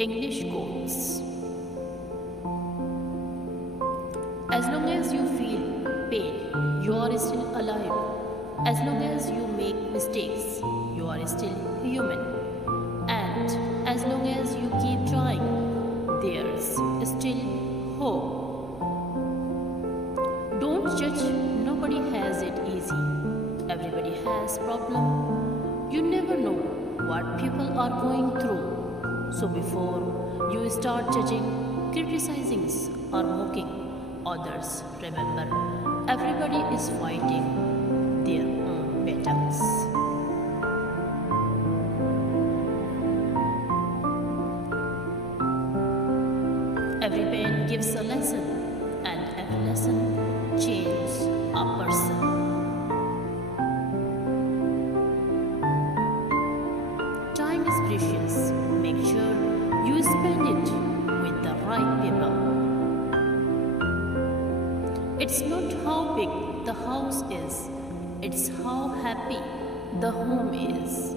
English quotes. As long as you feel pain, you are still alive. As long as you make mistakes, you are still human. And as long as you keep trying, there's still hope. Don't judge, nobody has it easy. Everybody has problem. You never know what people are going through. So before you start judging, criticizing or mocking others, remember, everybody is fighting their own battles. Every pain gives a lesson, and every lesson changes a person. Time is precious. Make sure you spend it with the right people. It's not how big the house is, it's how happy the home is.